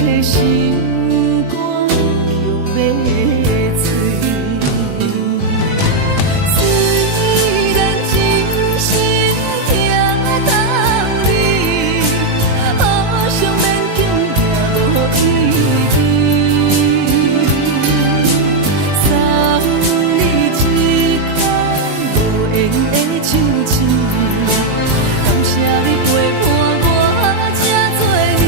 的心肝强要碎。虽然真心疼当你，好想勉强行落伊边，送你一颗无言的深情。感谢你陪伴我这多年，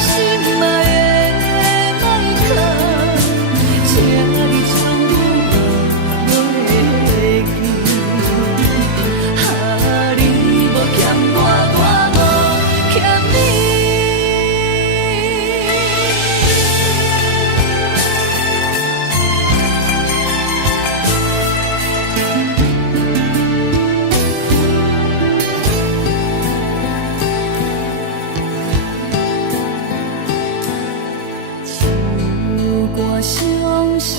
心爱的麦克，请你将我袂记，你无欠我，我无欠你。我伤心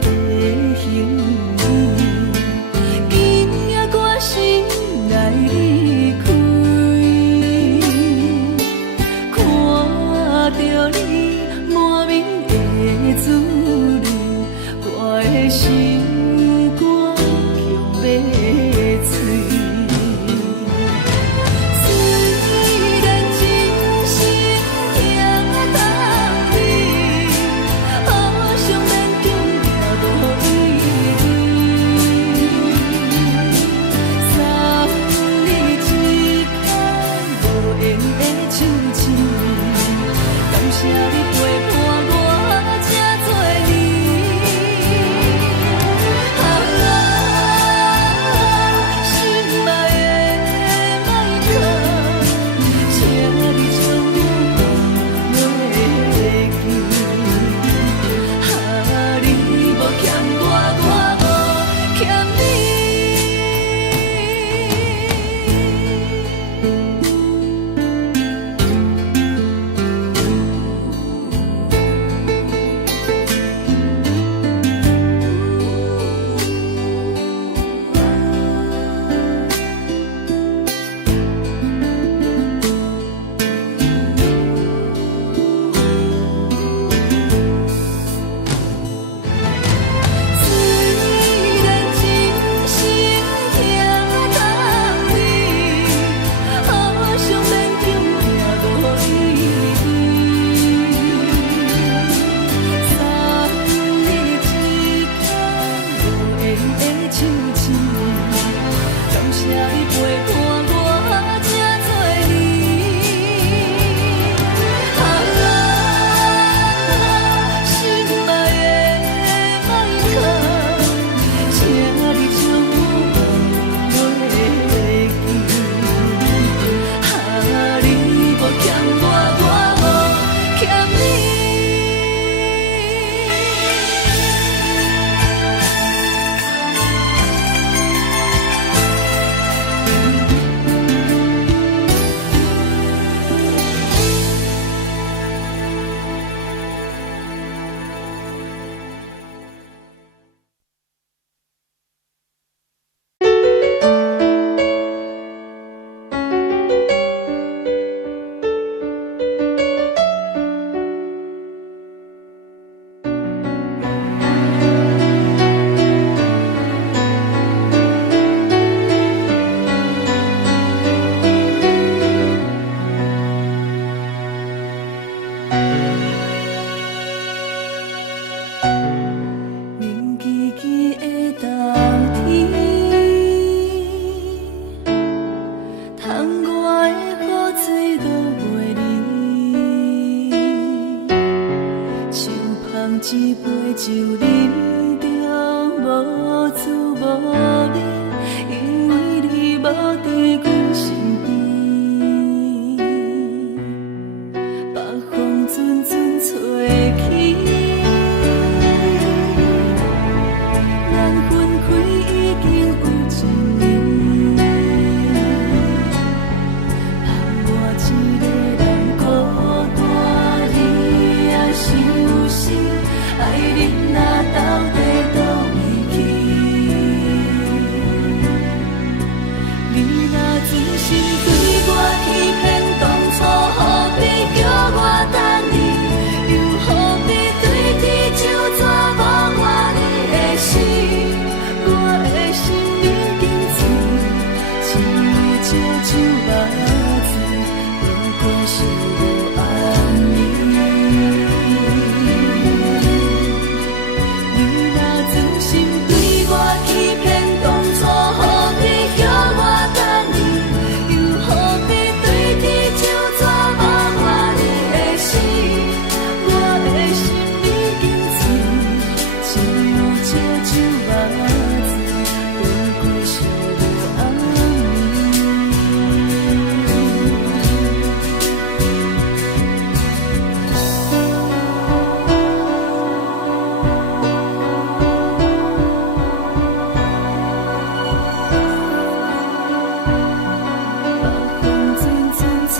的行李，今夜我心来离开，看着你满面的滋味，我的心肝强要碎。虽然真心疼当你，好想勉强行落伊边，送你一颗无言的深情。感谢你陪伴我这多年，心爱的麦克，请你将我袂记，你无欠我，我无欠你。虽然真心疼当你，好想勉强行落伊边，送你一颗无言的深情。感谢你陪伴我这多年，心爱的麦克，请你将我袂记，你无欠我，我无欠你。明记记的冬天，窗外的雨水落袂离，手捧一杯酒饮着无滋无味，因为你无伫阮身边，北风阵阵吹起。咱分开已经有一年，盼我一个人孤单，你也是有心，爱人若若真心对我欺骗，当初何必叫我等你？又何必对天就怎无我你的心？我的心已经醉，亲像烧酒目糋，不过是无暗暝。你若真心对我欺骗，当初何必叫我等你？又何必对天就怎无我你的心？我的心已经醉，亲像烧酒目糋，不过是无暗风阵阵吹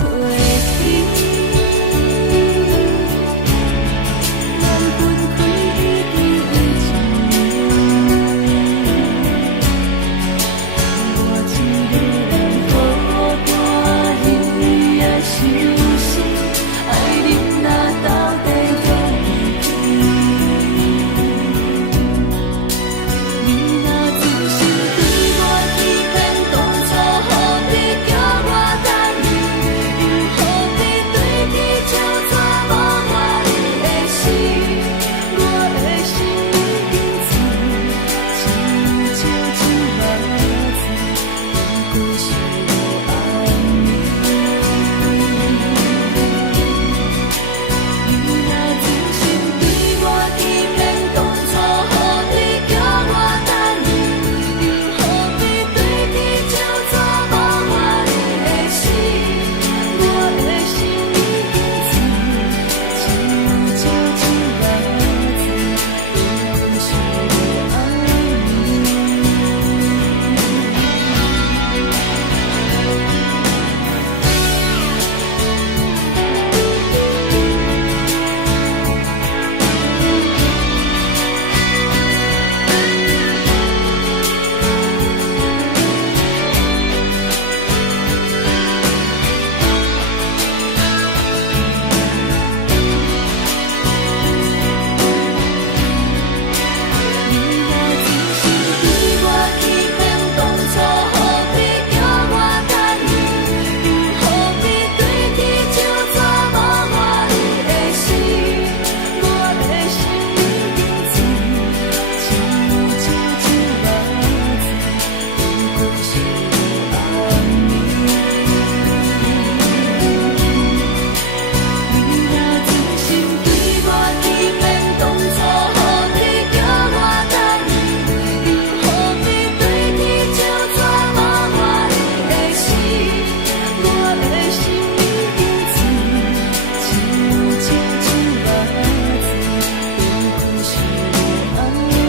起，咱分开已经有一年。我一个人好大意也伤心，爱你若斗阵放弃。你若真心对我欺骗，当初何必叫我等你？又何必对天就怎无我你的心？我的心已经醉，亲像烧酒目糋，不过是无暗暝。你若真心对我欺骗，当初何必叫我等你？又何必对天就怎无我你的心？我的心已经醉，亲像烧酒目糋，不过是无暗你若真心对我欺骗，当初何必叫我等你？又何必对天就怎无我你的心？我的心已经醉，亲像烧酒目糋，不过是无暗暝。你若真心对我欺骗，当初何必叫我等你？又何必对天就怎无我你的心？我的心已经醉，亲像烧酒目糋，不过是无暗暝。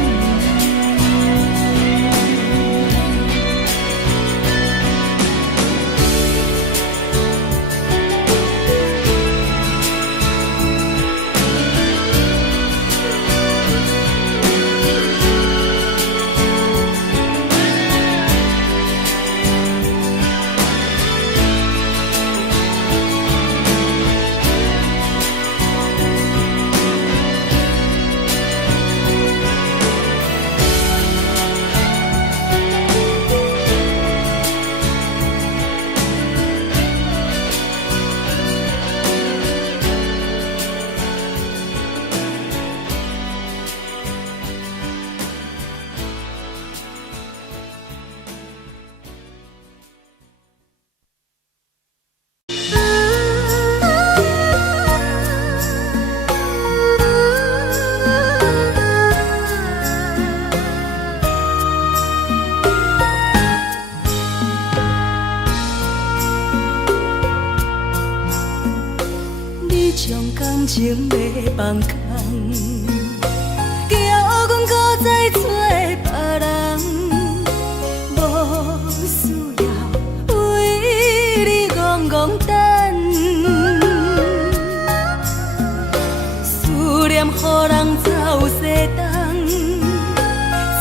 你将感情要放空，叫阮搁再找别人，无需要为你戆戆等。思念予人走西东，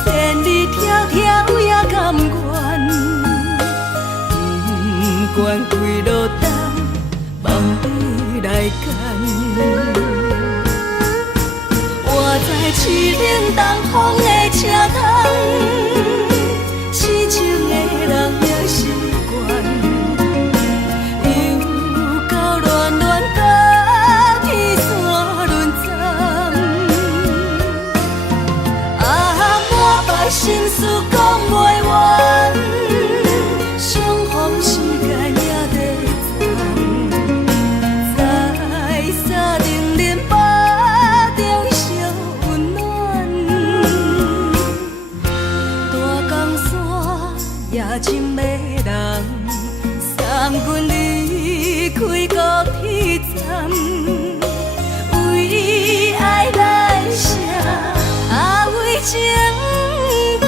千里迢迢也甘愿。管几落冬，望你来牵。我在市冷东风的车窗，痴情的人也习惯，又到恋恋甲天山沦陷。啊，满腹心事讲袂完，相逢时间也在藏，在沙丁林巴中烧温暖。大江山夜深的人，送阮离开高铁站，为爱来写，为情重。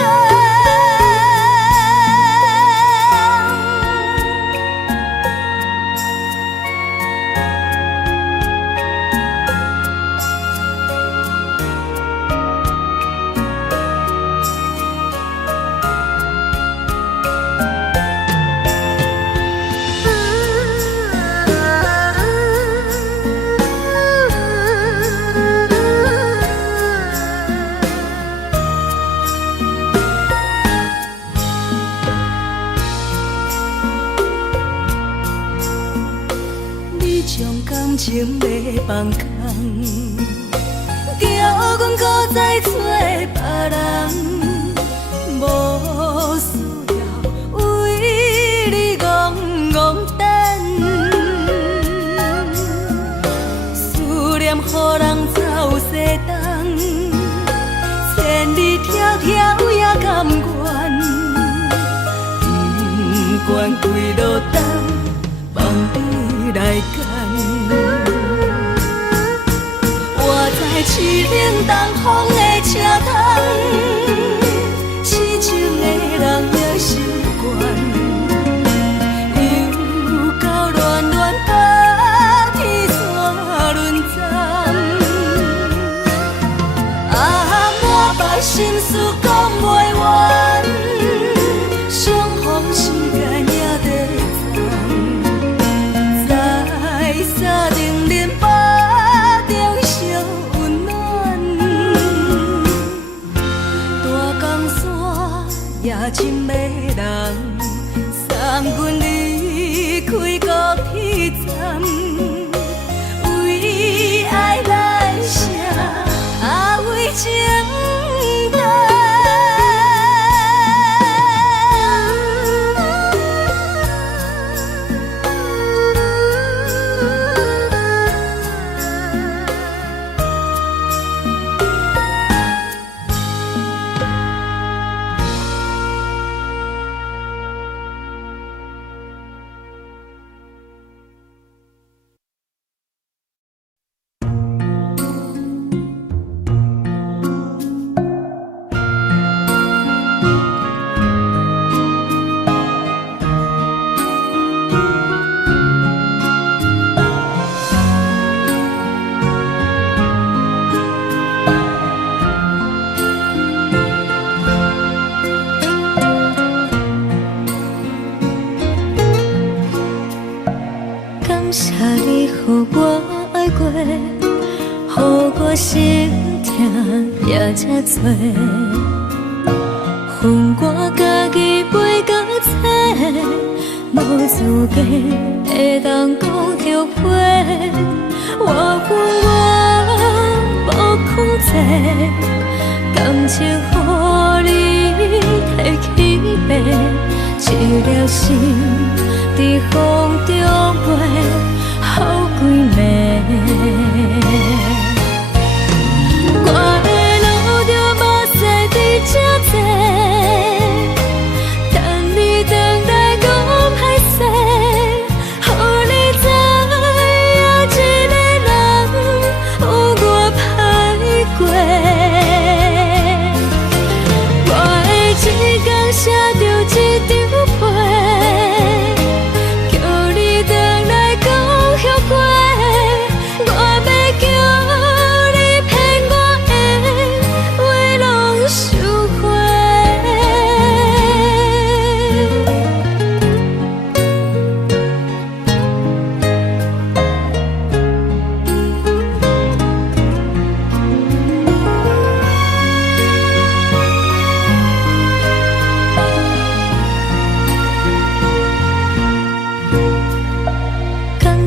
感情要放空，叫阮搁再找别人，无需要为你戆戆等。思念予人走西东，千里迢迢也甘愿，不管几落冬，望你来牵。我在市冷东风的车窗，痴情的人也习惯，又到恋恋甲天山沦陷。啊，满腹心事讲袂完，相逢时间也在藏，在沙丁林巴中烧温暖。大江山夜深的人，送阮离开高铁站，为爱来写，为情重。予我爱过，予我心痛也这多，分我家己陪到切，无资格会当讲着话。我恨我无控制，感情予你提起白，一粒心伫风中飞。好几暝，我的路着目屎伫这多，等你等待讲歹势，予你知影一个人有我歹过。我的一天写着一张被。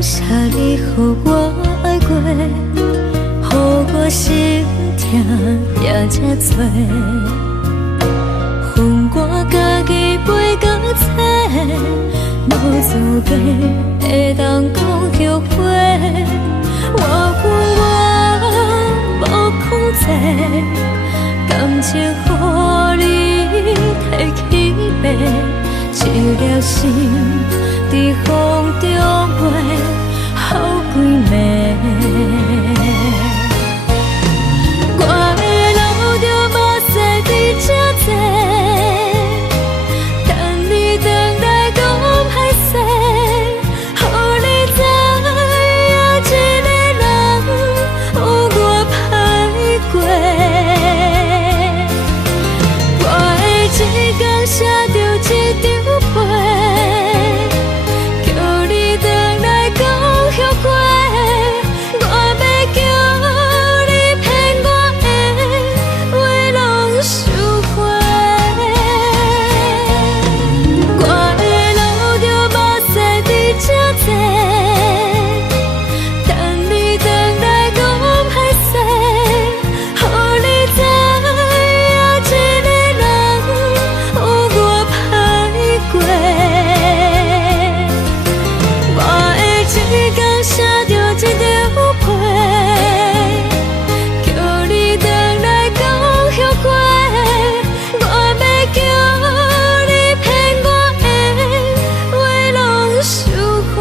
谢你予我爱过，予我心痛也这多，恨我家己袂到切，无资格会当讲后悔。我恨我无控制，感情予你摕去卖，一粒心在风中飞，好几暝。我的路着目屎伫这多，等你回来讲歹势，予你知影一个人有我歹过。我的一天写着一张被，叫你回来讲后悔。我要叫你骗我的话拢收回。我的路着目屎伫这多，等你回来讲歹势，予你知影一个人有我歹过。我的一天写着一张被，叫你回来讲后悔。我要叫你骗我的话拢收回。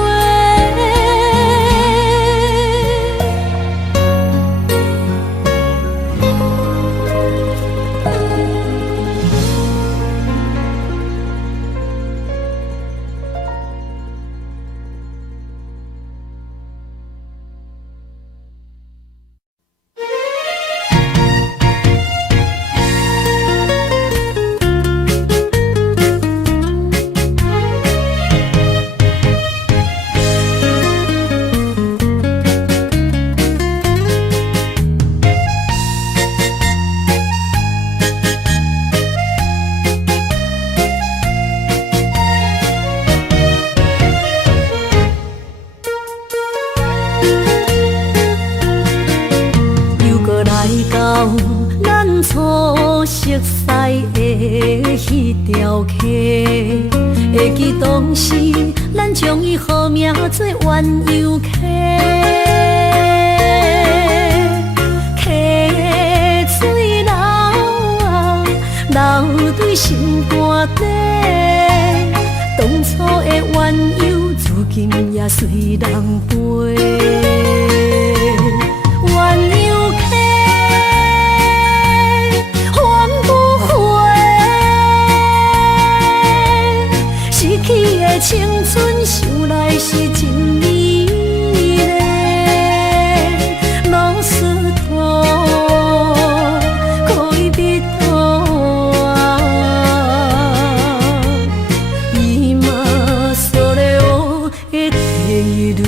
又搁来到咱初熟悉的迄条溪，会记当时咱将伊号名做鸳鸯溪。溪水流啊，流对心肝底，当初的鸳鸯，如今也随人飞。鸳鸯溪，换不回，失去的青春，想来是真美丽。老师徒，可以别途啊，伊嘛所了的地路。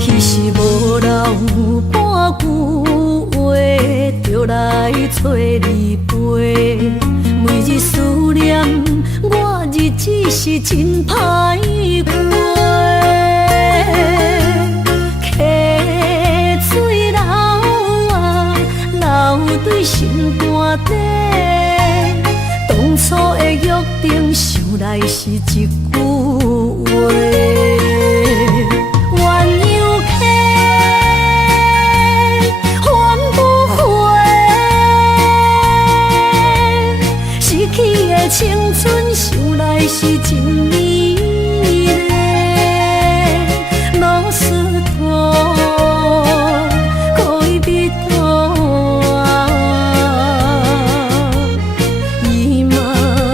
其实无留半句话，就来找你陪。每日思念，我日子是真歹过。溪水流啊，流对心肝底。当初的约定，想来是一句话。鸳鸯溪，换不回，失去的青春，想来是真美丽。老师徒，可以别途啊，伊嘛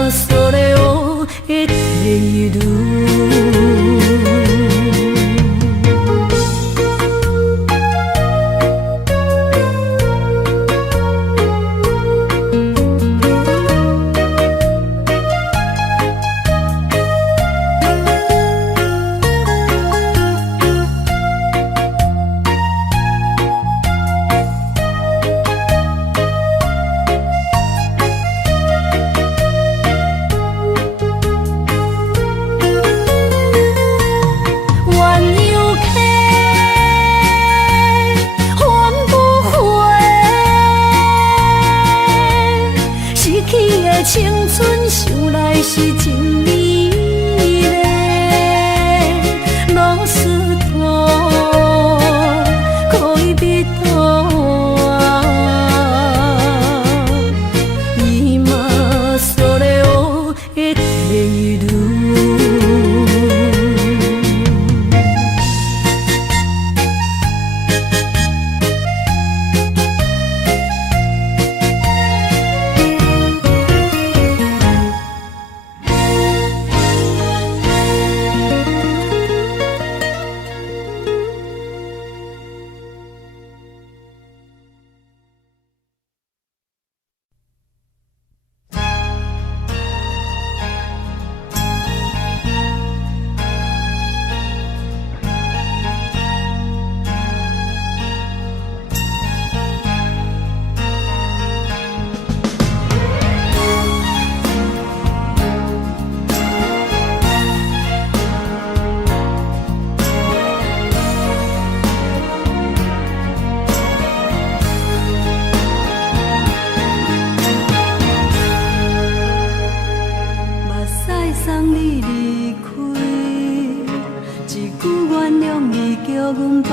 所了的地路。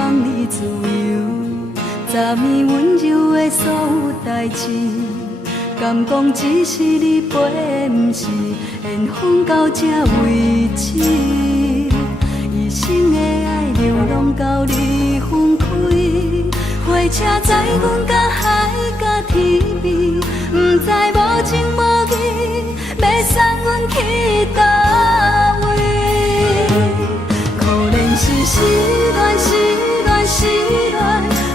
放你自由，昨暝温柔的所有代志，敢讲只是你陪，不是缘分到这为止。一生的爱流浪到你分开，火车载阮到海甲天边，不知无情无义，要送阮去倒位？可怜是失恋，失恋，失恋，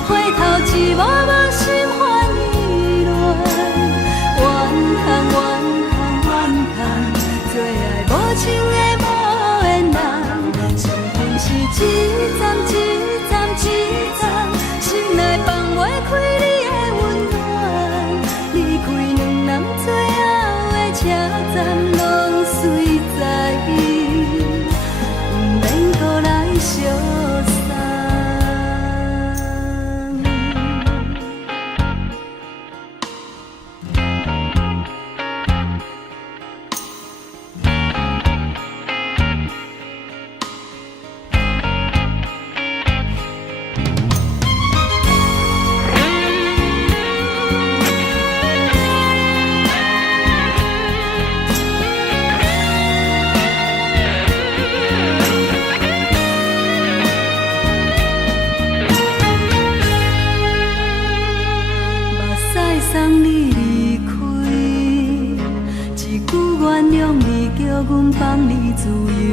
回头一幕幕心烦意乱，怨叹，怨叹，怨叹，最爱无情的无缘人，上恨是一站一站一站，心内放袂开你的温暖，离开两人最后的车站，拢随在伊，不免搁来相送。送你离开，一句原谅你，叫阮放你自由。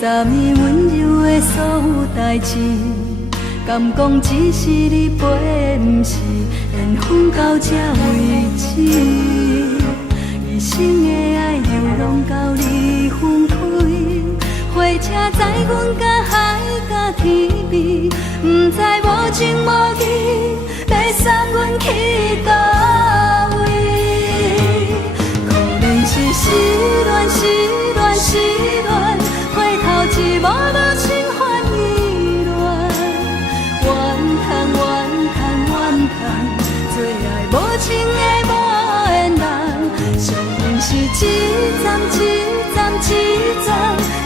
昨暝温柔的所有代志，敢讲只是你陪，不是缘分到这为止。一生的爱流浪到你分开，火车载阮到海甲天边，不知无情无义，要送阮去倒位？可怜是失恋，失恋，失恋，回头一幕幕心烦意乱，怨叹，怨叹，怨叹，最爱无情的无缘人，上恨是一站一站一站，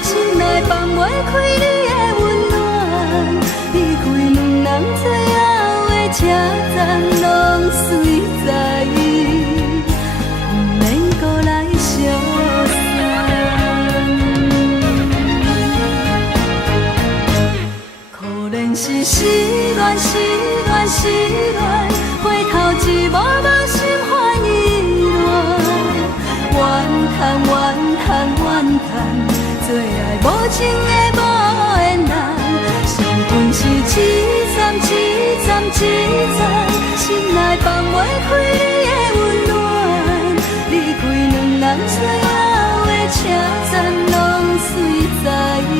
心内放袂开你的温暖，离开两人最后的车站，拢随在伊，不免搁来相送。可怜是失恋，失恋，失恋，回头一幕幕心烦意乱，怨叹，怨叹，怨叹，最爱无情的无缘人，上恨是一站一站一站，心内放袂开你的温暖，离开两人最后的车站，拢随在伊，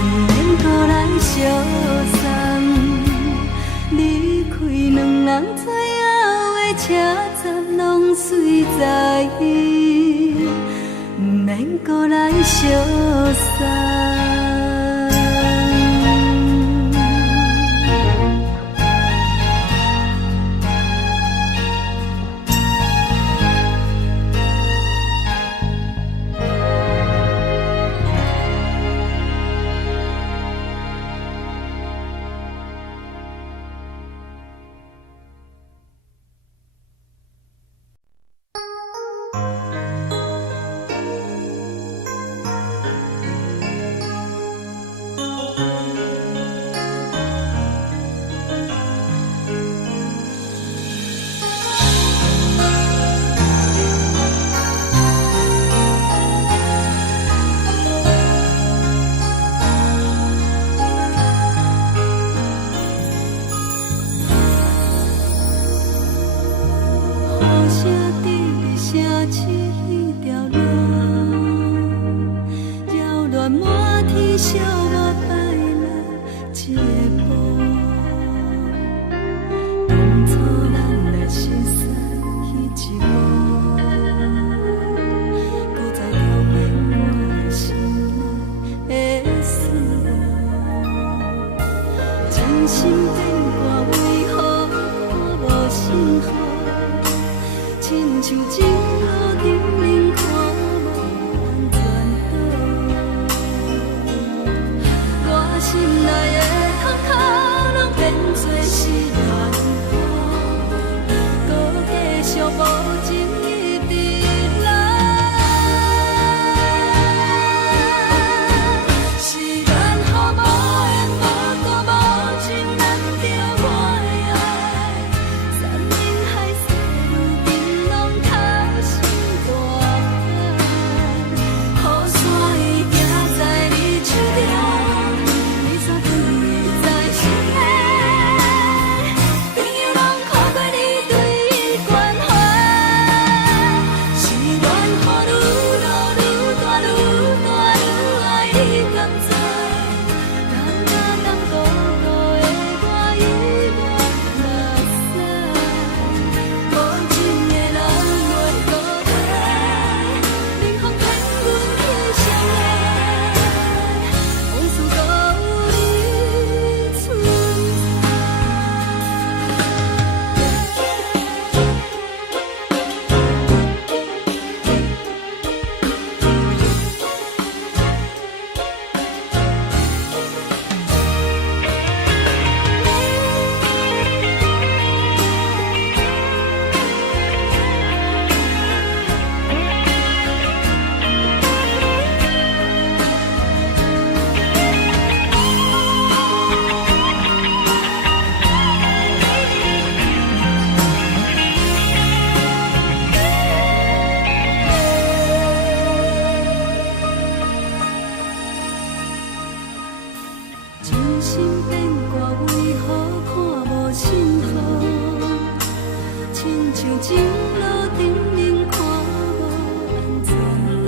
不免搁来相送。离开两人最后的车站，拢随在伊，不免搁来相送。是暖风，搁继续无情伊伫来。是缘予无缘无故无情，难着我的爱。山盟海誓，如今拢透心大海。雨伞已行在你手中，你煞转去在心内。朋友拢看过你对伊关怀，是缘予愈落愈大愈大愈爱你甘知？甘若当孤孤的我已无目屎，无情的人袂孤单，冷风骗阮去相爱，往事搁有你存在。情心变卦，为何看无信号？亲像情路灯明，看无安怎好？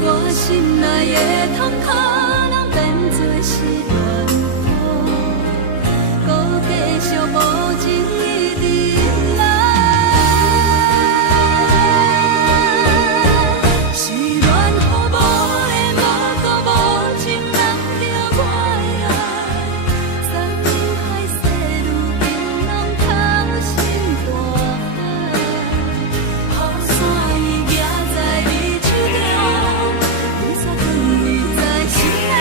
我心内的痛苦，拢变作是暖风，搁继续无情伊伫来。是缘予无缘无故无情，难着我的爱。山盟海誓，如今拢透心大海。雨伞已行在你手中，你煞转位在心内。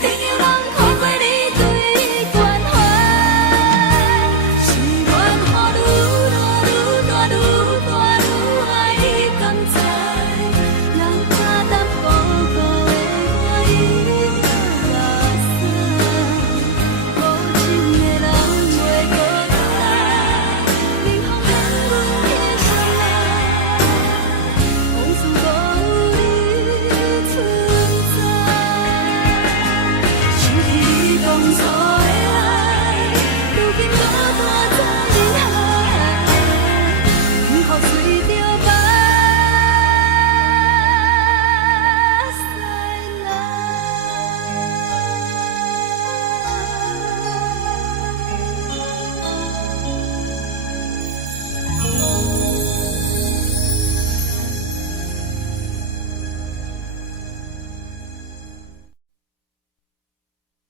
朋友拢看过你对伊关怀，是缘予愈落愈大愈大愈爱你甘知？人若淡薄孤的我已无目屎，无情的人袂孤单，冷风骗阮去相爱，往事搁有你存在。想起你当初的爱，如今搁大在人海，幸福随着目屎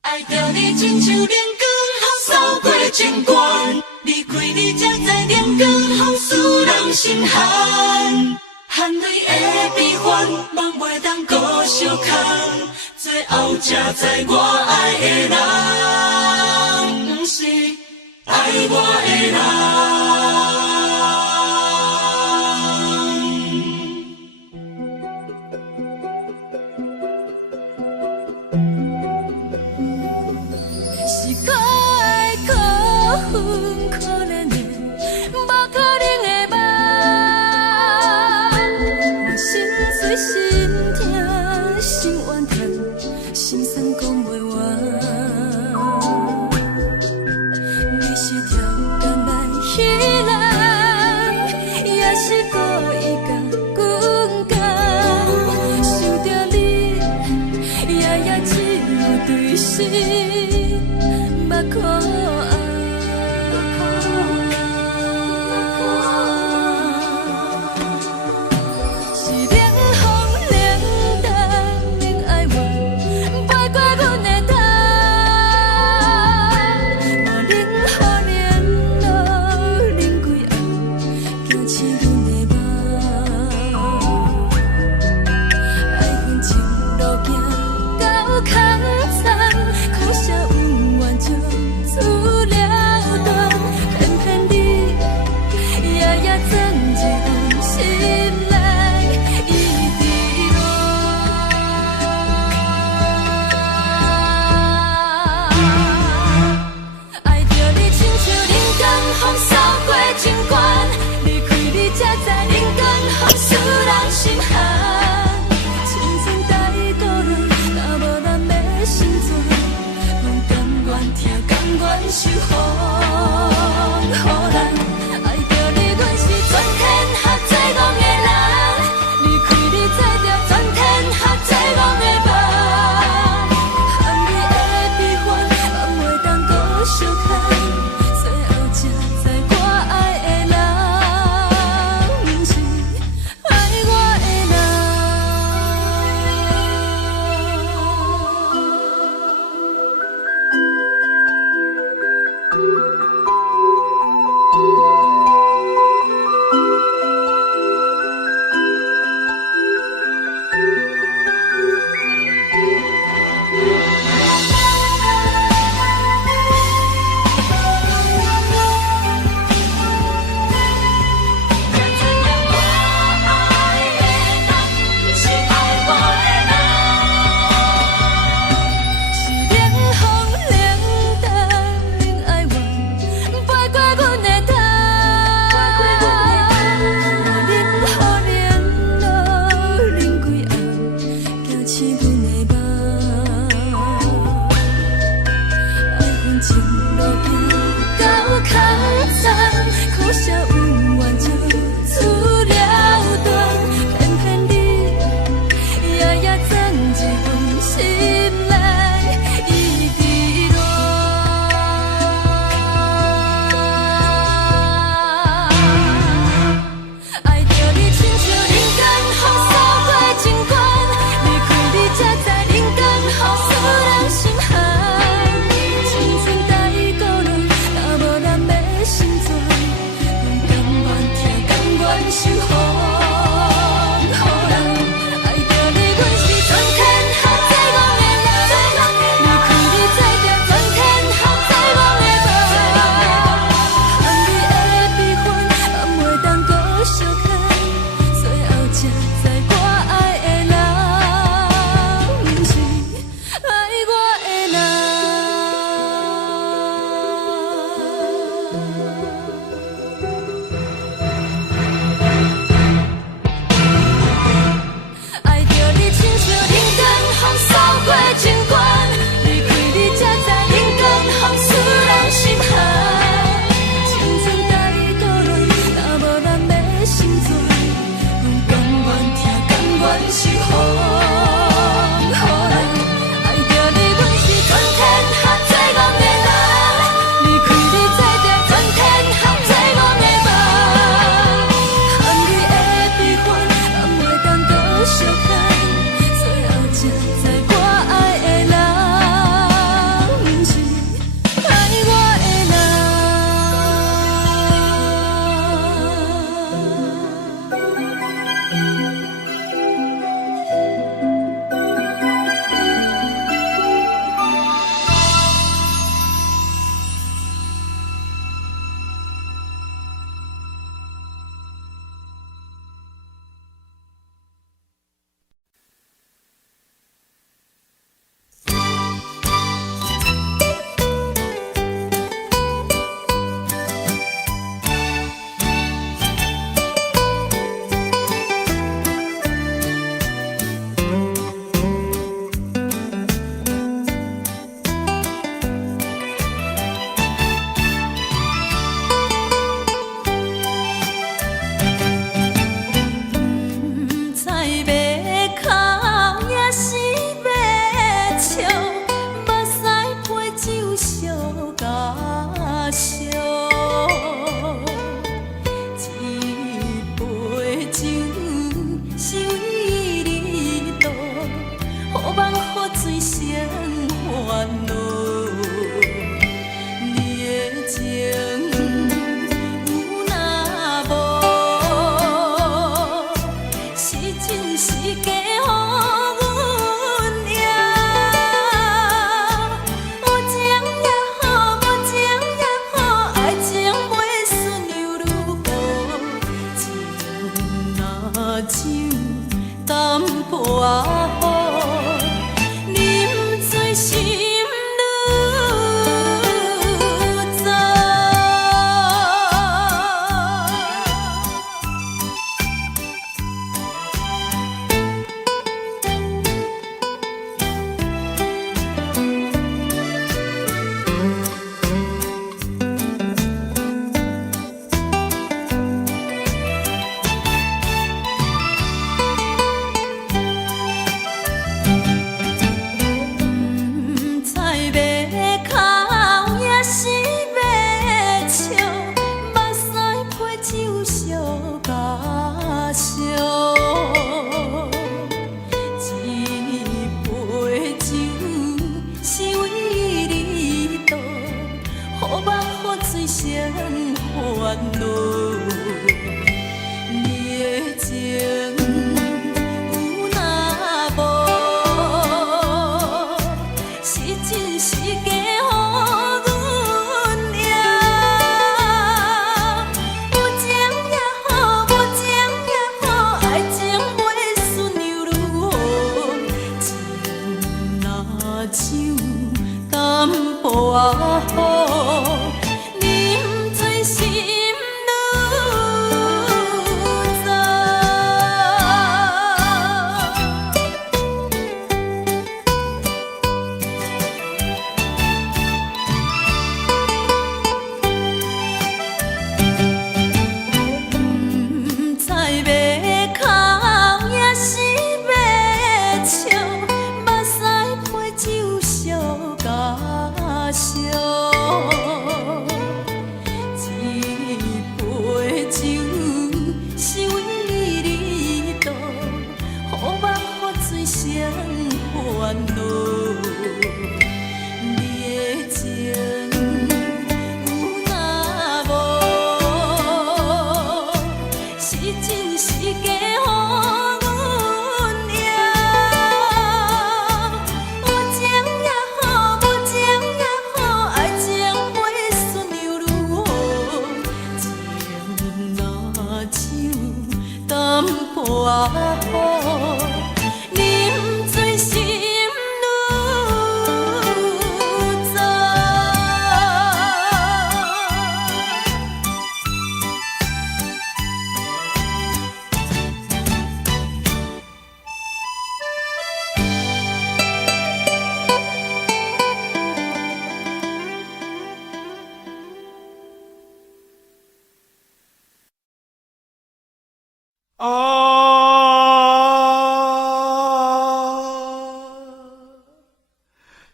爱着你亲像亮光，风扫过情关。离开你才知亮光，风使人心寒。含泪的悲欢，望袂当搁相牵。最后才知我爱的人，不是爱我的人。是可爱可恨可怜的，无可能的梦。我心碎心痛心怨叹，心酸讲袂完。你是挑工来彼人，也是故意甲阮讲，想着你夜夜只有对视。目看爱，是冷风冷淡冷爱我，飞过阮的头，嘛冷雨冷落冷归暗，惊醒阮的梦。爱恨情路行到空山。酒淡薄仔好，啉醉心愈早。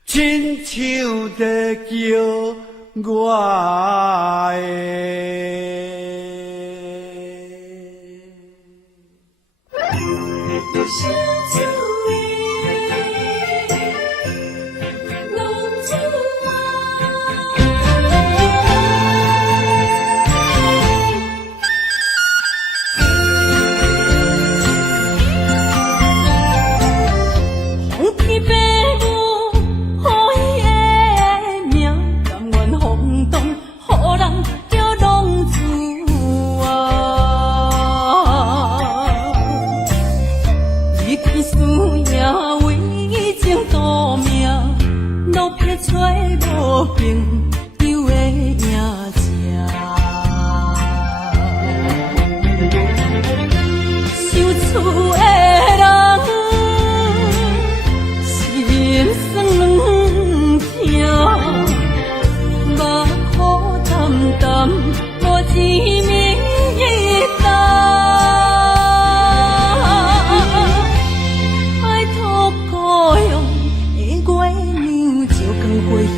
亲像在叫我的。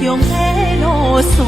向的路线。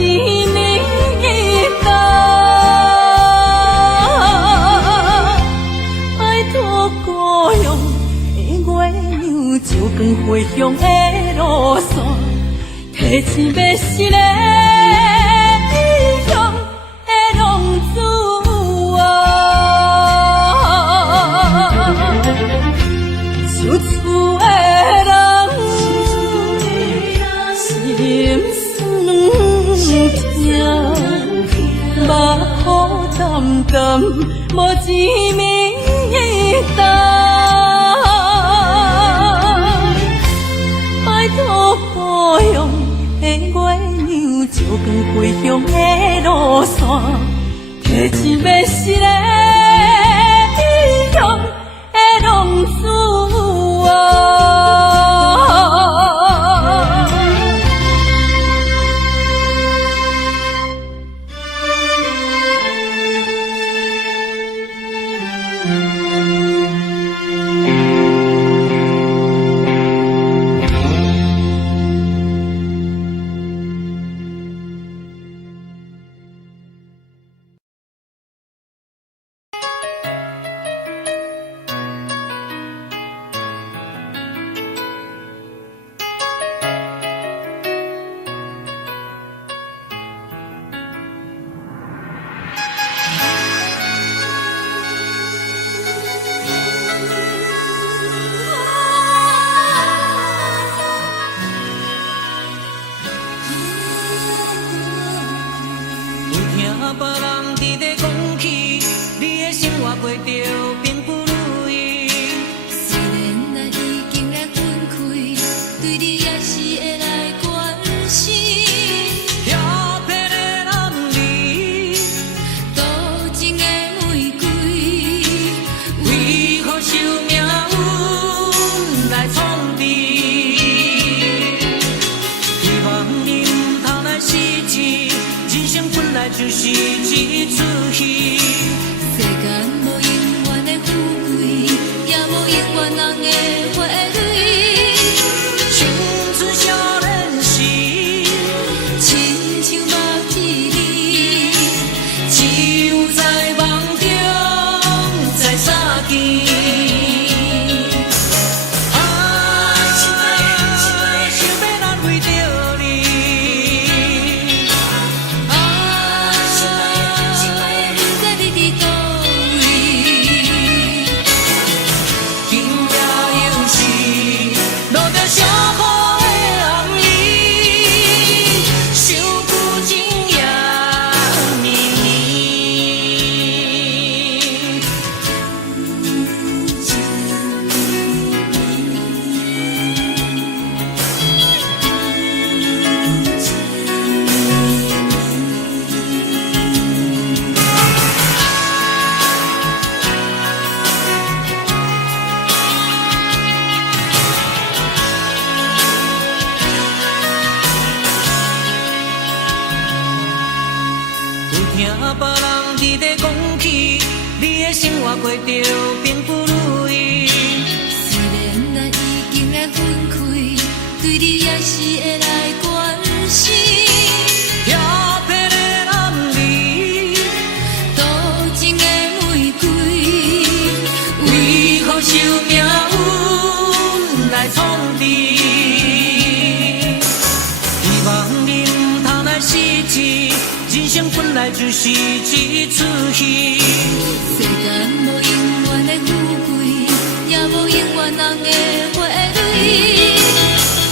一道，拜托故乡的月亮，照光回乡的路线，提醒要是个异乡的浪子受厝的人心酸痛，目眶淡淡，无一面灯。拜托故乡的月亮，照光回乡的路线，提醒要是个异乡的浪子别人伫咧讲起，你的生活过着并不如意。虽然咱已经来分开，对你也是会来关心。遐撇的男儿，多情的玫瑰，为何受命运来创治？希望你唔通来失志，人生本来就是一出戏。世间无永远的富贵，也无永远人的花蕊。青春少年时，亲像目一字，只有在梦中才相见。听别人伫咧讲起，你的生活过着并不如意。虽然咱已经来分开，对你也是会来关心。遐撇的男儿，多情的玫瑰，为何受命运来创治？希望你唔通来失志。人生本来就是一出戏，世间无永远的富贵，也无永远人的花蕊。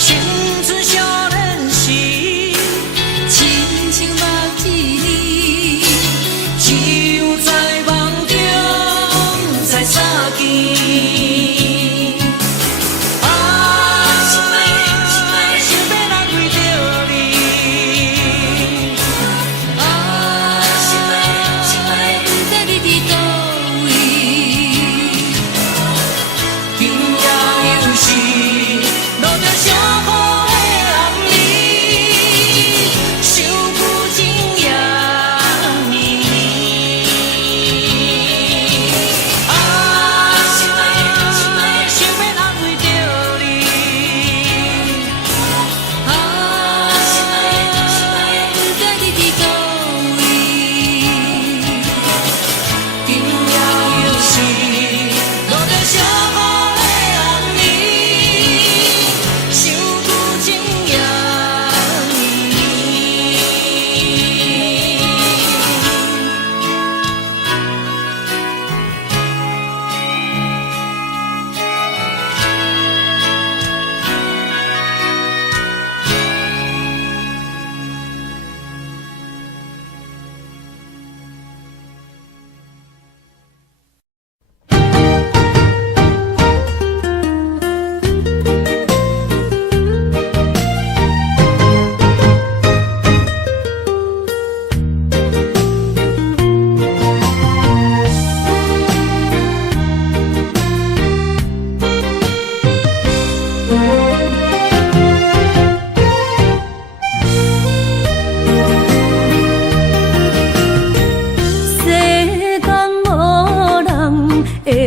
青春少年时，亲像目一字，只有在梦中才相见。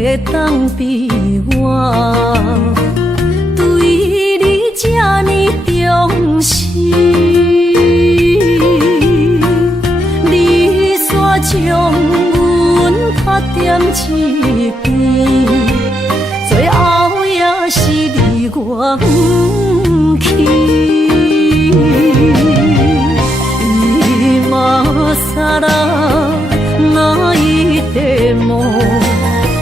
会当比我对你这呢重视，你煞将阮拍点一边，最后也是你我不去。今啦，那一地梦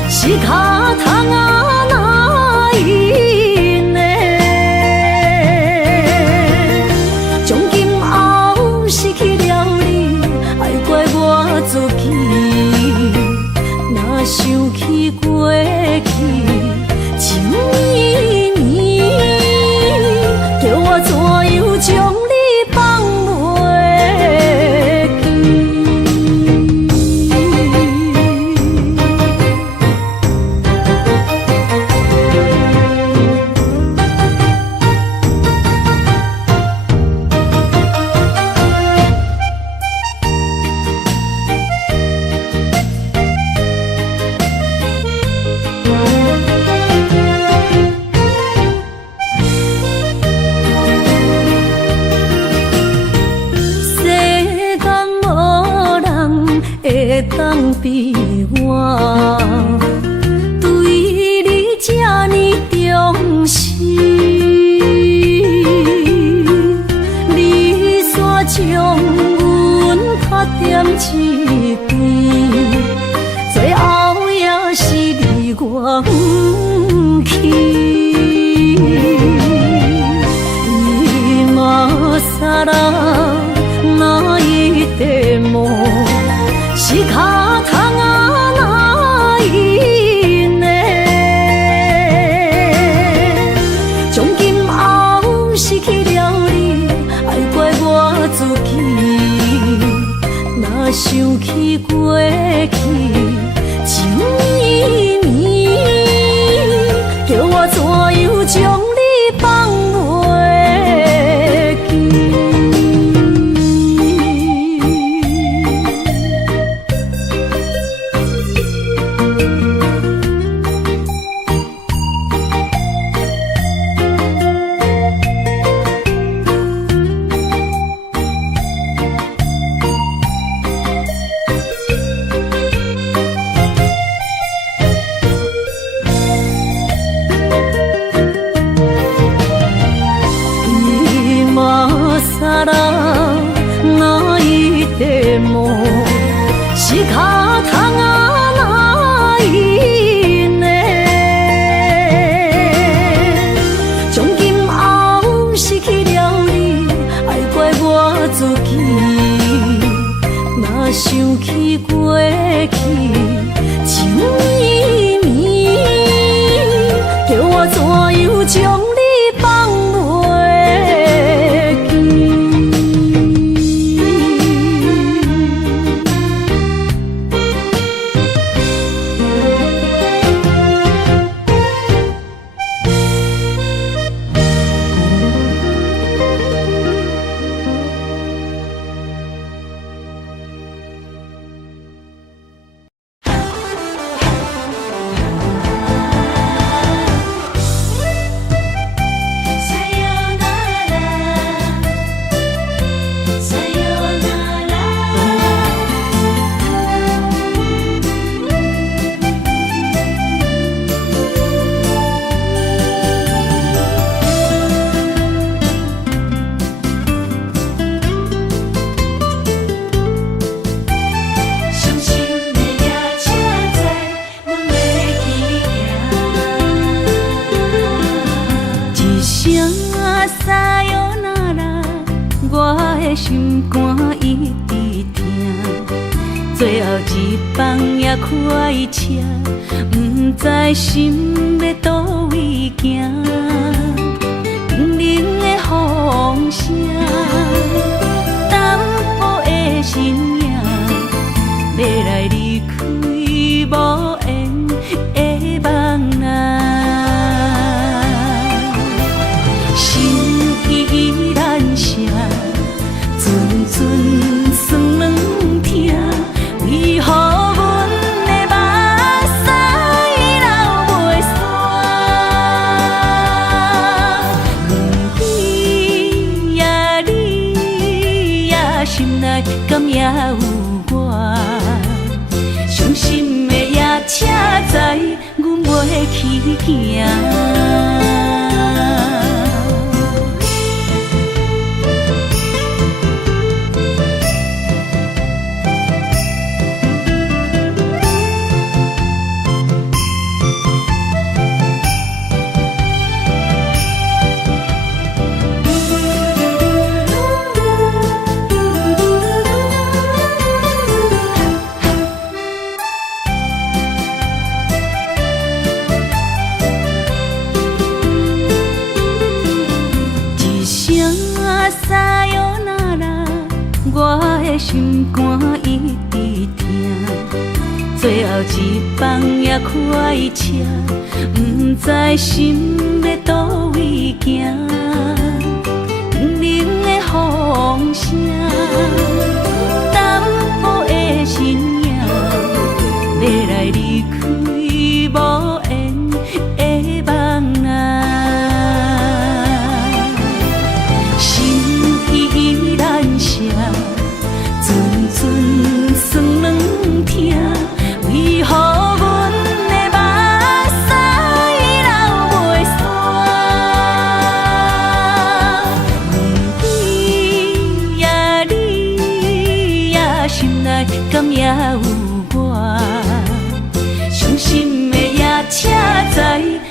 是脚痛啊，那一呢？从今后失去了你，爱怪我自己。若想起过去情绵绵，叫我怎样将你放袂？当比我对你这呢重视，你煞将阮拍点一边，最后也是你我不去。伊嘛煞啦，那一地梦。是脚痛啊，那一呢？从今后失去了你，爱怪我自己。若想起过去情绵绵，叫我怎样将你放袂记？那一地梦是脚痛啊，那一呢？从今后失去了你，爱怪我自己。若想起过去情绵绵，叫我怎样将你放袂记？心肝一直疼，最后一放也开车，不知心要倒位行。冷冷的风声，淡薄的身影，要来离开无缘的梦啊。心依然声。阵阵酸软疼，为何阮的目屎敢也有我？伤心的夜车载，阮袂去行。心肝一直疼，最后一放也开车，不知心要倒位行。不明的风声，淡薄的身影，要来离开无缘的梦啊，心依然舍。阵酸软疼，为何阮的目屎流袂煞？问你呀，你呀，心内敢也有我？伤心的夜车载，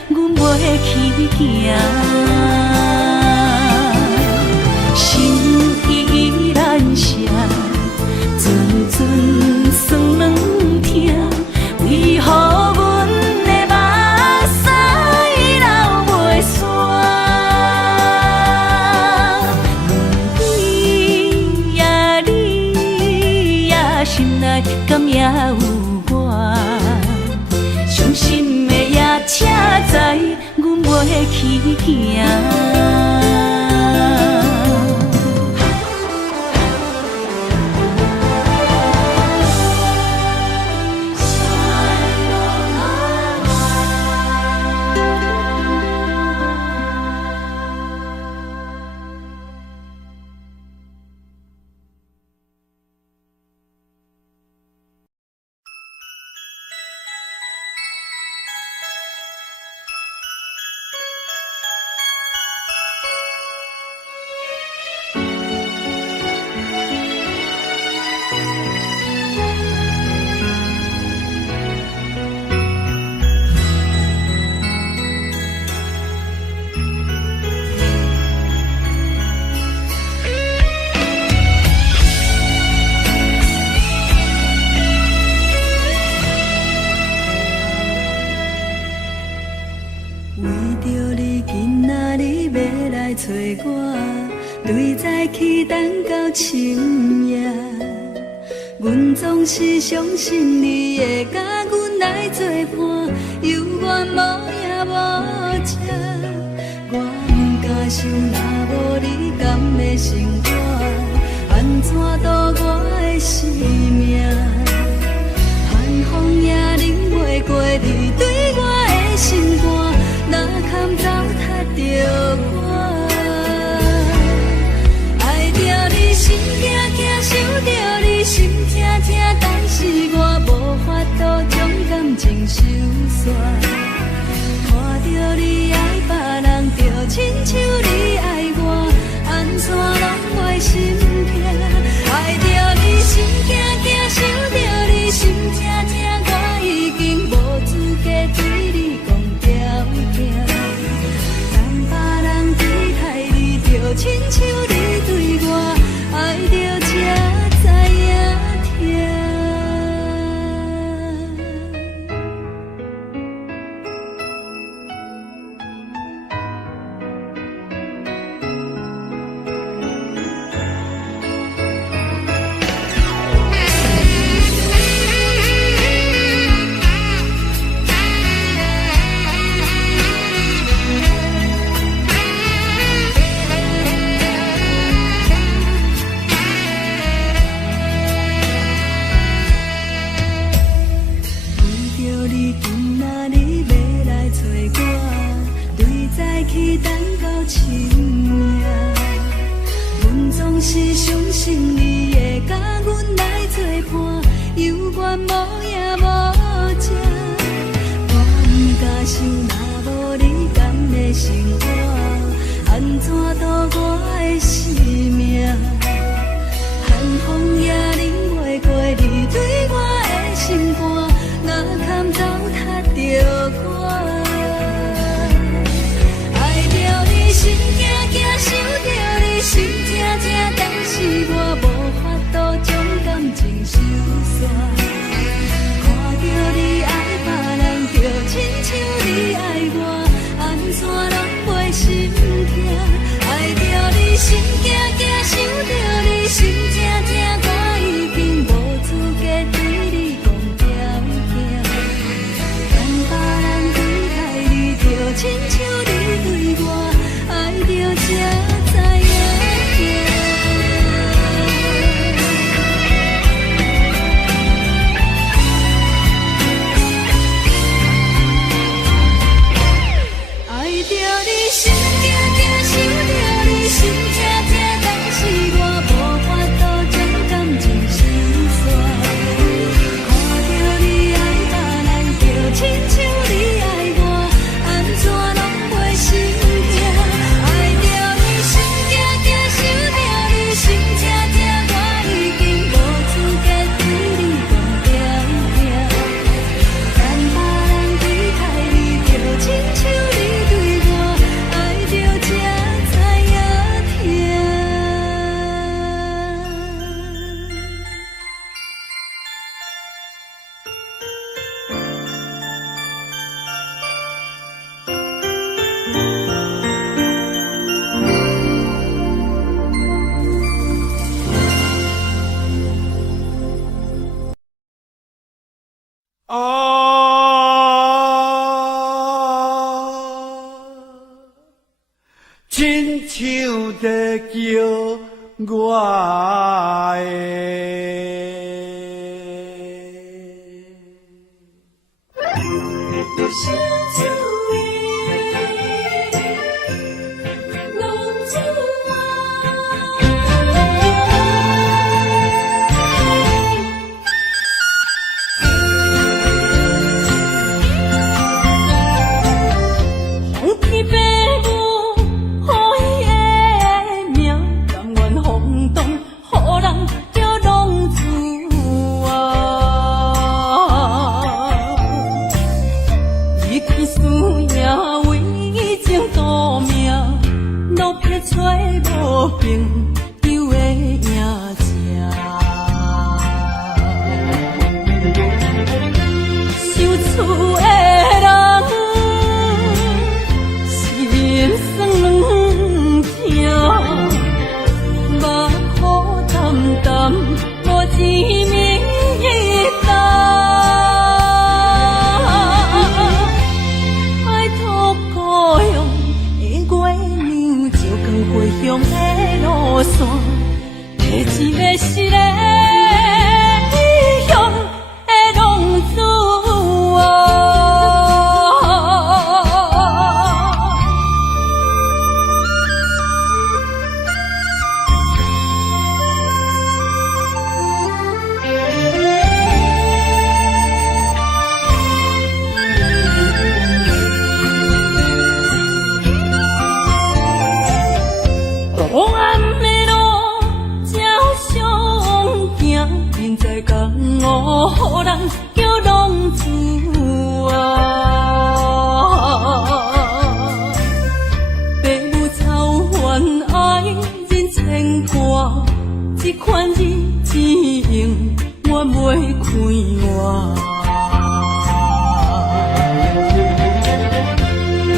阮袂去行。心依然舍。阵阵酸软疼，为何阮的目屎流袂煞？问你呀，你呀，心内敢也有我？伤心的夜车载，阮袂去行。找我，对早起等到深夜，阮总是相信你会甲阮来作伴，犹原无影无迹。我不敢想，若无你甘的生活，安怎度我的生命？寒风也忍袂过你对我的心肝，哪堪糟蹋着我？心惊惊，想着你心痛痛，但是我无法度将感情收煞。看着你爱别人，就亲像你爱我，安怎拢袂心痛？爱着你心惊惊，想着你心痛痛，我已经无资格对你讲条件。当别人对待你，就亲像你对我。爱着才知影痛。怎度我的生命？寒风也忍袂过你对我的心肝，若堪糟蹋着我。爱着你心惊惊，想着你心痛痛，但是我无法度将感情收煞。看着你爱别人，就亲像你爱我，安怎拢袂心痛？爱着你心惊惊，想着你心痛痛，我已经无资格对你讲条件。等别人离开你，就亲像你对我爱着才知影痛。爱着你心惊惊，想着你心痛痛，但是我无法度将感情收煞。看着你爱别人，就亲像你爱我，安怎拢袂心痛？爱着你心惊惊，想着你心痛痛，我已经无资格对你讲条件。等别人离开你，就亲像你对我爱着才知影痛。亲像在叫我风天白雾，予伊的命，甘愿风动，予人叫浪子啊！你天使也为情赌命，路撇找无朋友的影子。受厝的人，心酸痛，目苦淡淡，无滋味一担。爱托故乡的月亮，照光回乡的路线，提一个失个异乡的浪子啊！黑暗的路，照常行，现在江湖，予人叫浪子啊！父母操怨爱人牵挂，这款日子用我袂开换。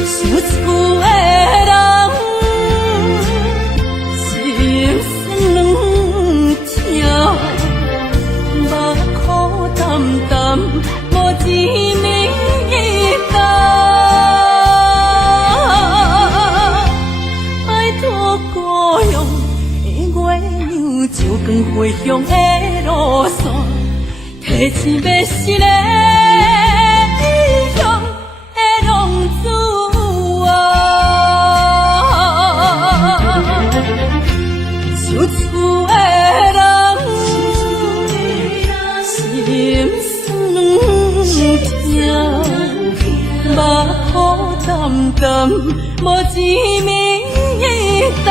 受厝的人，心酸痛，目苦淡淡，无滋味一担。爱托故乡的月亮，照光回乡的路线，提醒要失个异乡的浪子啊！受厝的人，心酸痛，目苦淡淡，无滋味。担。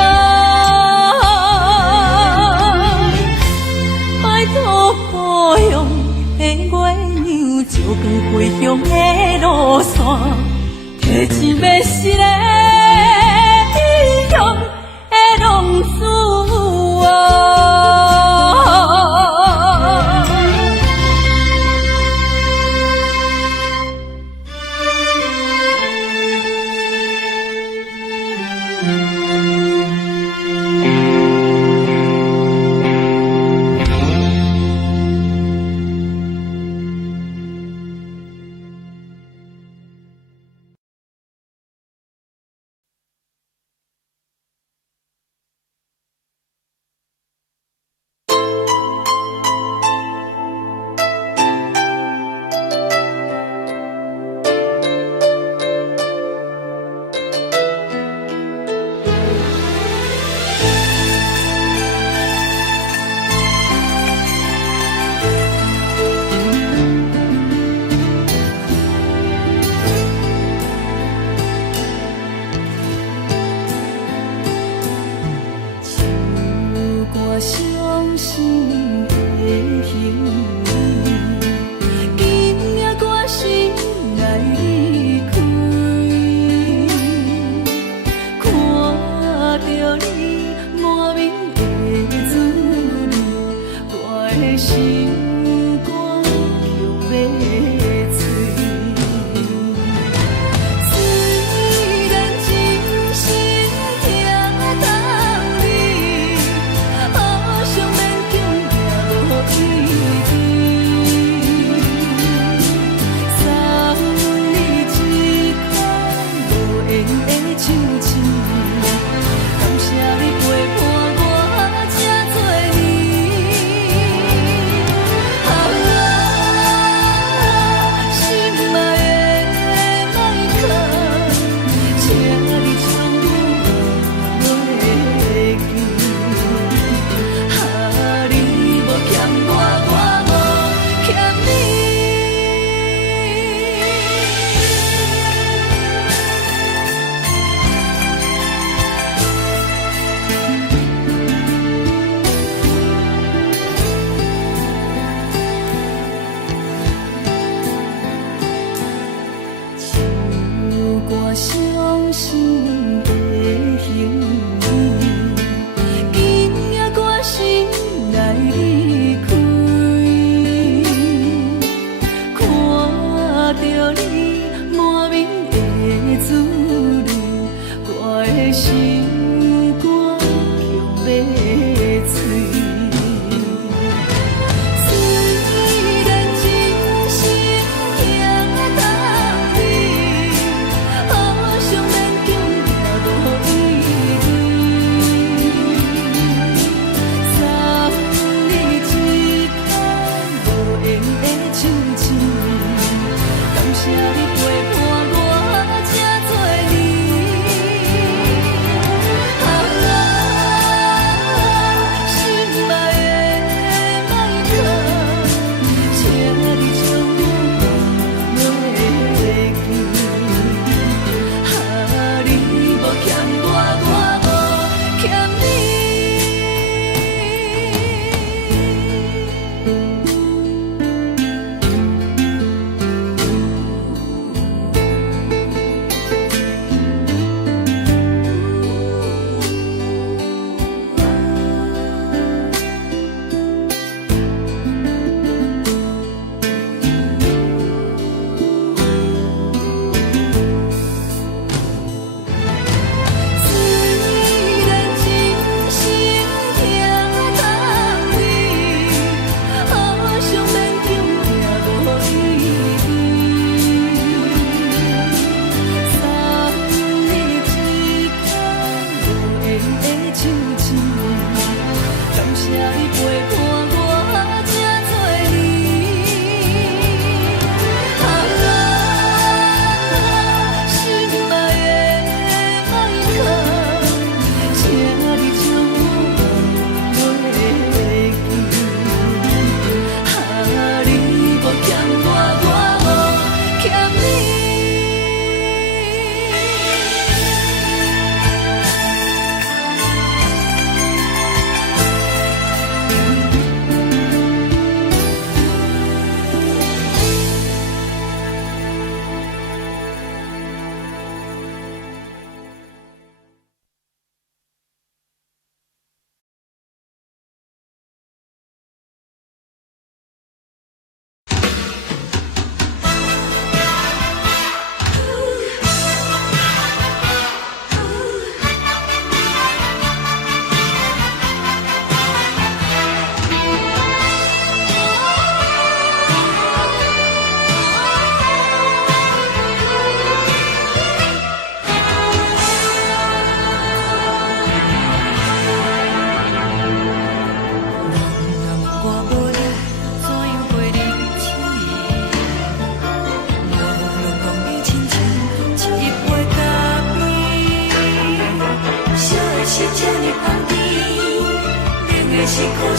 拜托保佑的月娘，照光回乡的路线，提钱要是个异乡的浪子啊。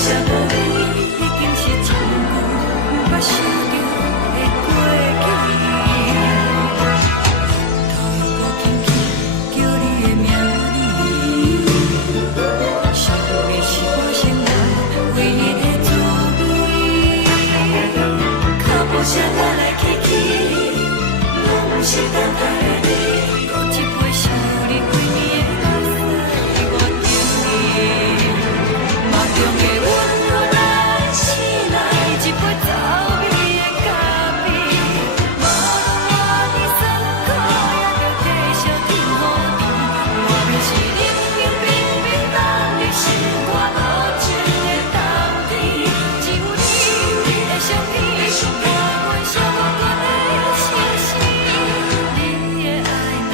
啥无味，已经是一句不捌想着的过去。头又无轻轻叫你的名字，想的是我生活唯一的滋味。脚步声来来去去，拢不是等待的你。搁一杯想你几年的目屎，我着你。梦中的阮我来醒来，一杯走味的咖啡。无论我的酸苦，也着继续甜予你。我便是冷冷冰冰冻入心肝无情的冬天，只有你的相片，我阮寂寞过的心事。你的爱若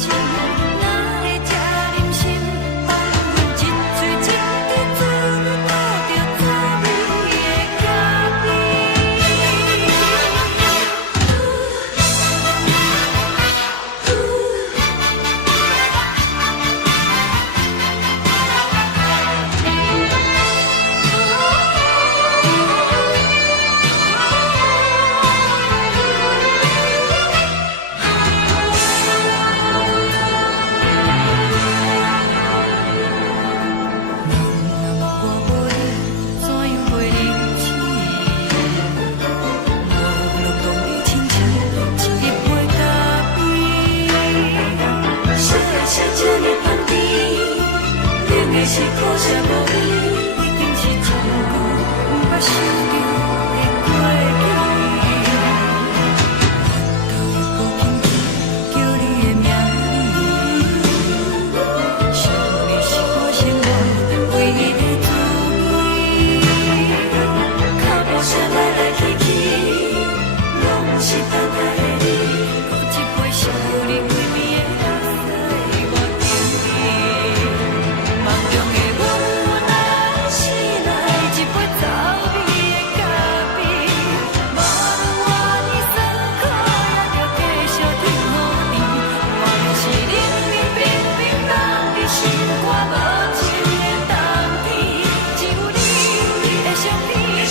真，哪会这忍心放阮一嘴一滴滋倒着滋味的咖啡？我无你，怎样袂离去？无论当你亲像一杯咖啡，烧的是这呢香甜，冷的是苦涩无味，已经是一句不捌想着的过去。头又无轻轻叫你的名字，想的是我生活唯一的滋味。脚步声来来去去，拢不是等待的你。搁一杯想你几暝的目屎，我着你。梦中的阮来醒来，一杯走味的咖啡。无论我的酸苦，也着继续甜予你。我便是冷冷冰冰冻入心肝无情的冬天，只有你的相片，我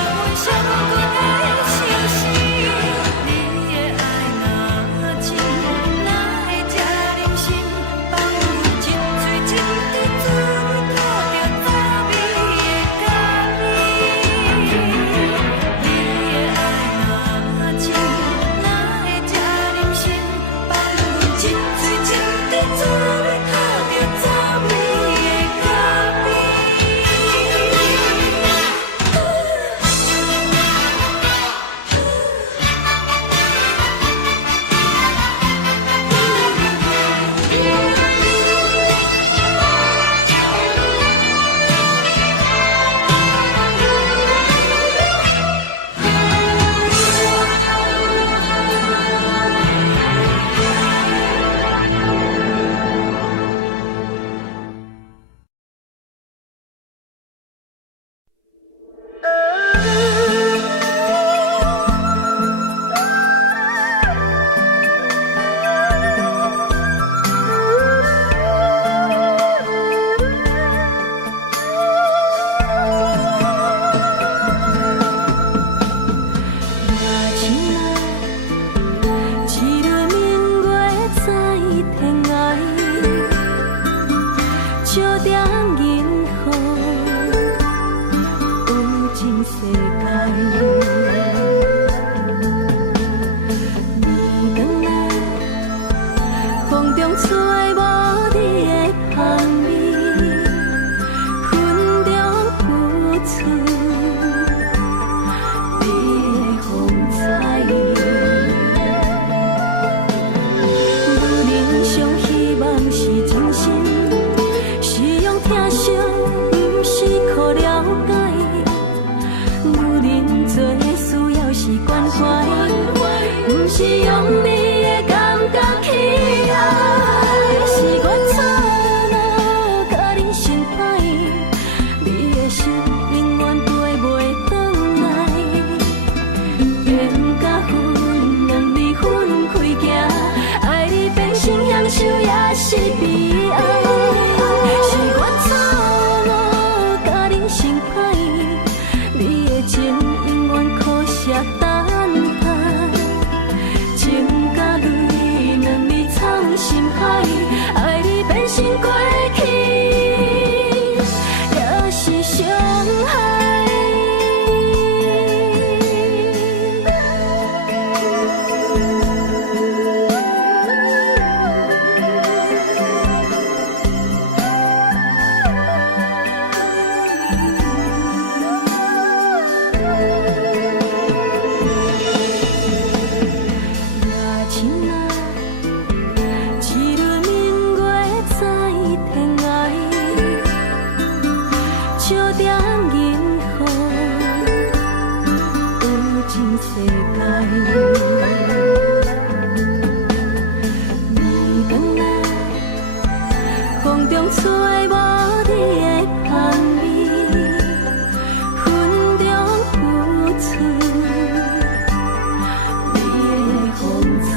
阮寂寞过的心事。你的爱若真，哪会这忍心放阮一嘴一滴滋倒着滋味的咖啡？你的爱若真，哪会这忍心放阮一嘴一滴滋倒着滋味的咖啡？一轮明月在天涯，照点银河有情世界。年长来，风中吹无你的香味，云中浮出你的风采。上希望是真心，是用疼惜，不是可了解。女人做的需要是关怀，不是用你的感觉去爱。是我错了，甲你心歹，你的心永远飞袂转来。缘甲分两离分开行。爱你变成享受也是悲哀，是我错了，甲人生世界。暝光啊，风中吹无你的香味，云中浮出你的风采。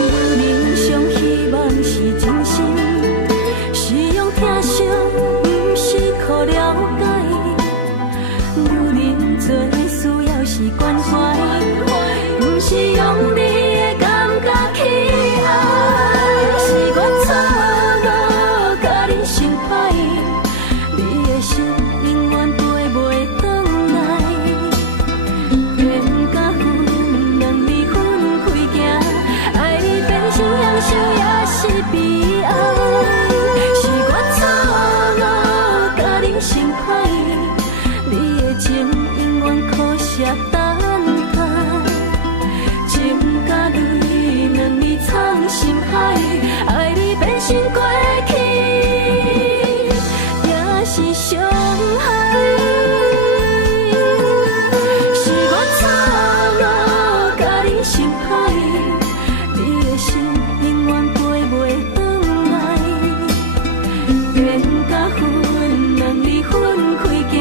有人上希望是真心，是用疼惜，不是可了解。有人做需要是关怀，不是用你的感觉去爱。是我错误，甲你相歹，你的心永远飞袂转来。缘甲分，两米分开行，爱你变成享受也是悲哀。是我错误，甲你相歹，你的情永远可惜等待。情甲泪，两米藏心海，爱你变成过去，也是伤害。是我错误，甲你相歹，你的心永远飞袂转来。缘甲分，两米分开行，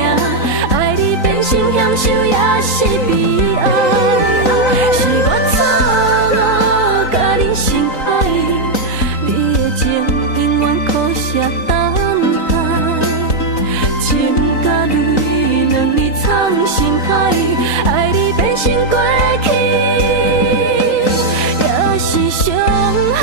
爱你变成享受也是悲哀。是我错误，甲你相歹，你的情永远可惜等待。情甲泪，两米藏心海，爱你变成过去，也是伤害。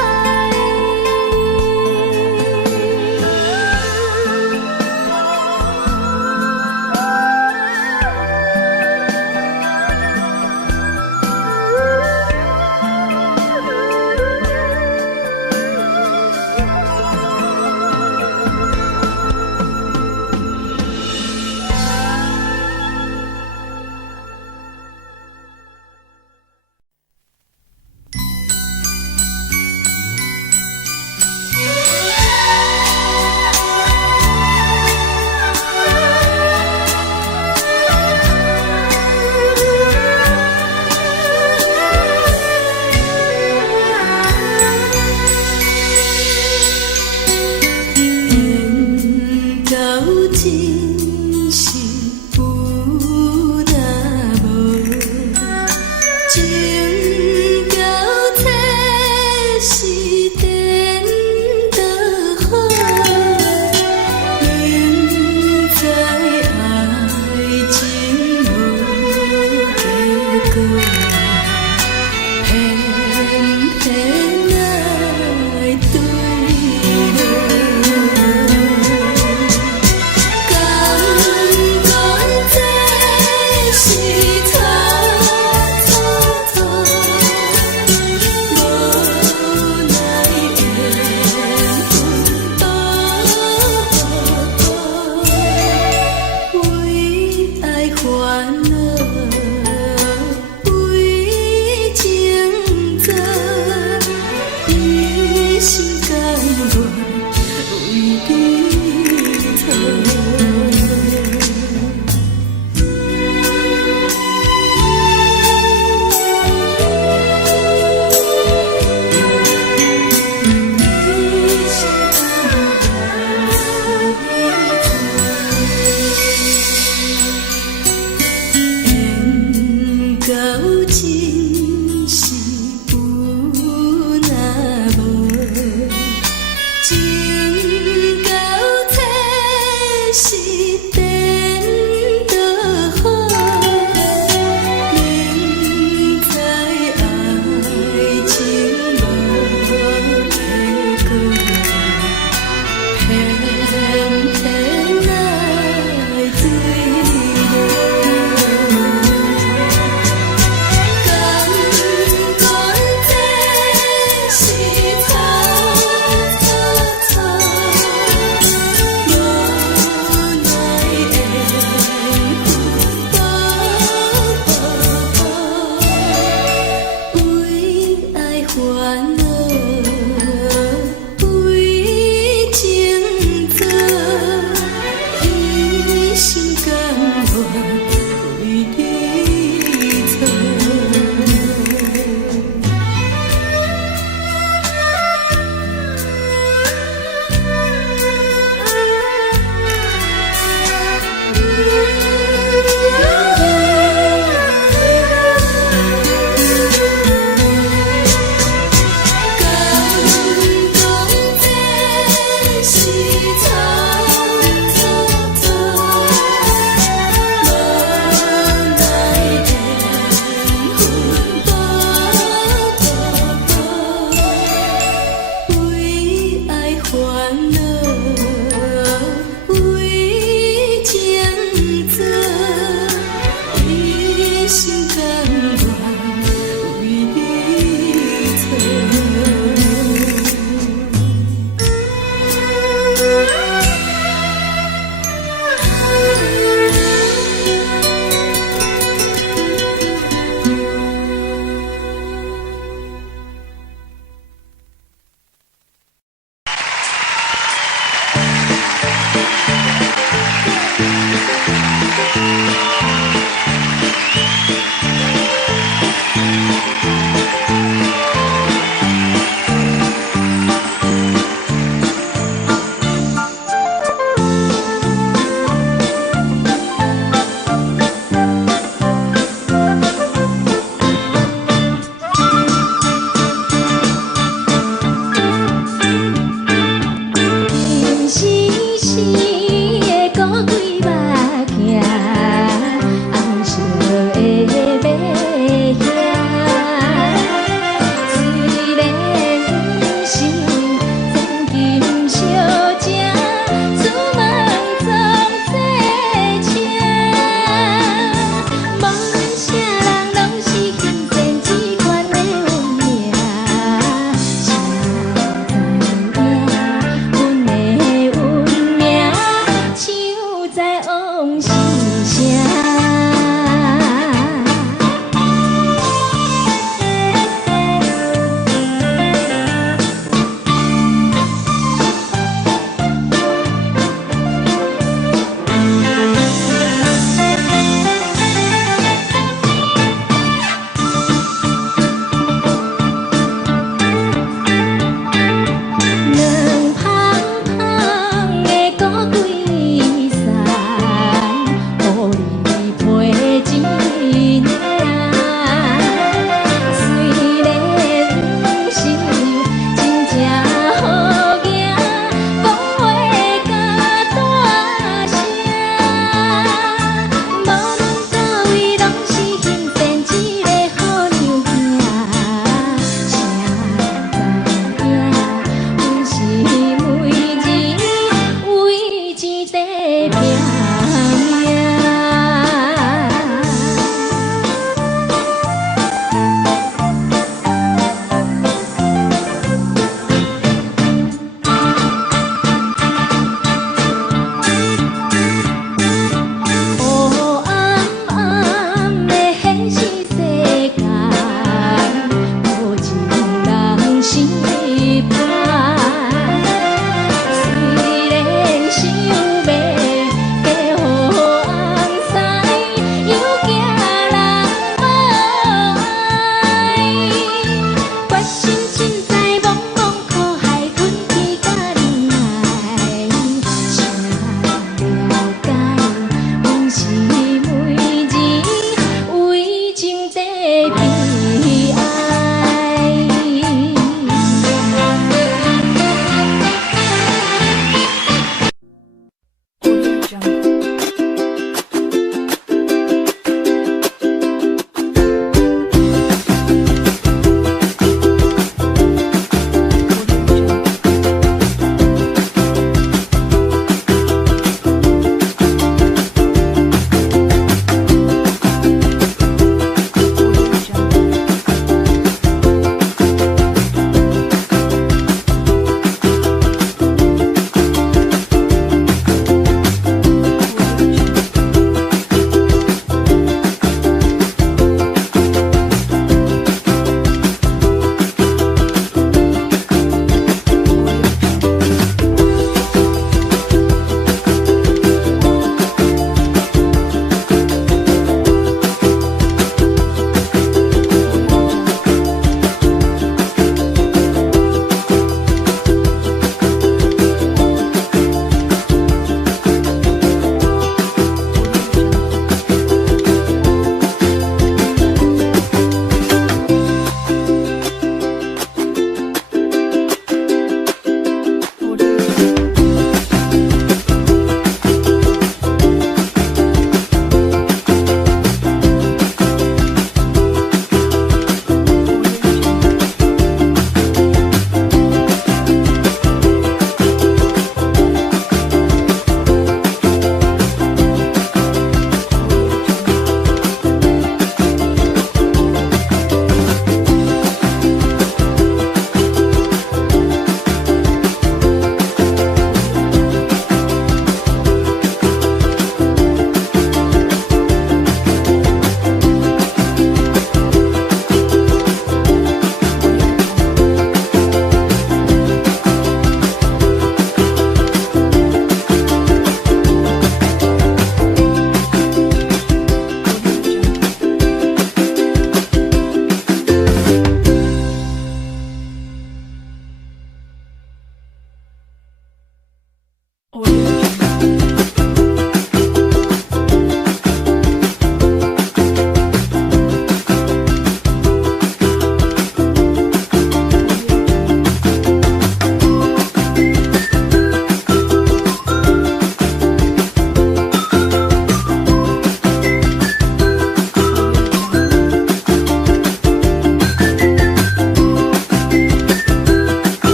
拢是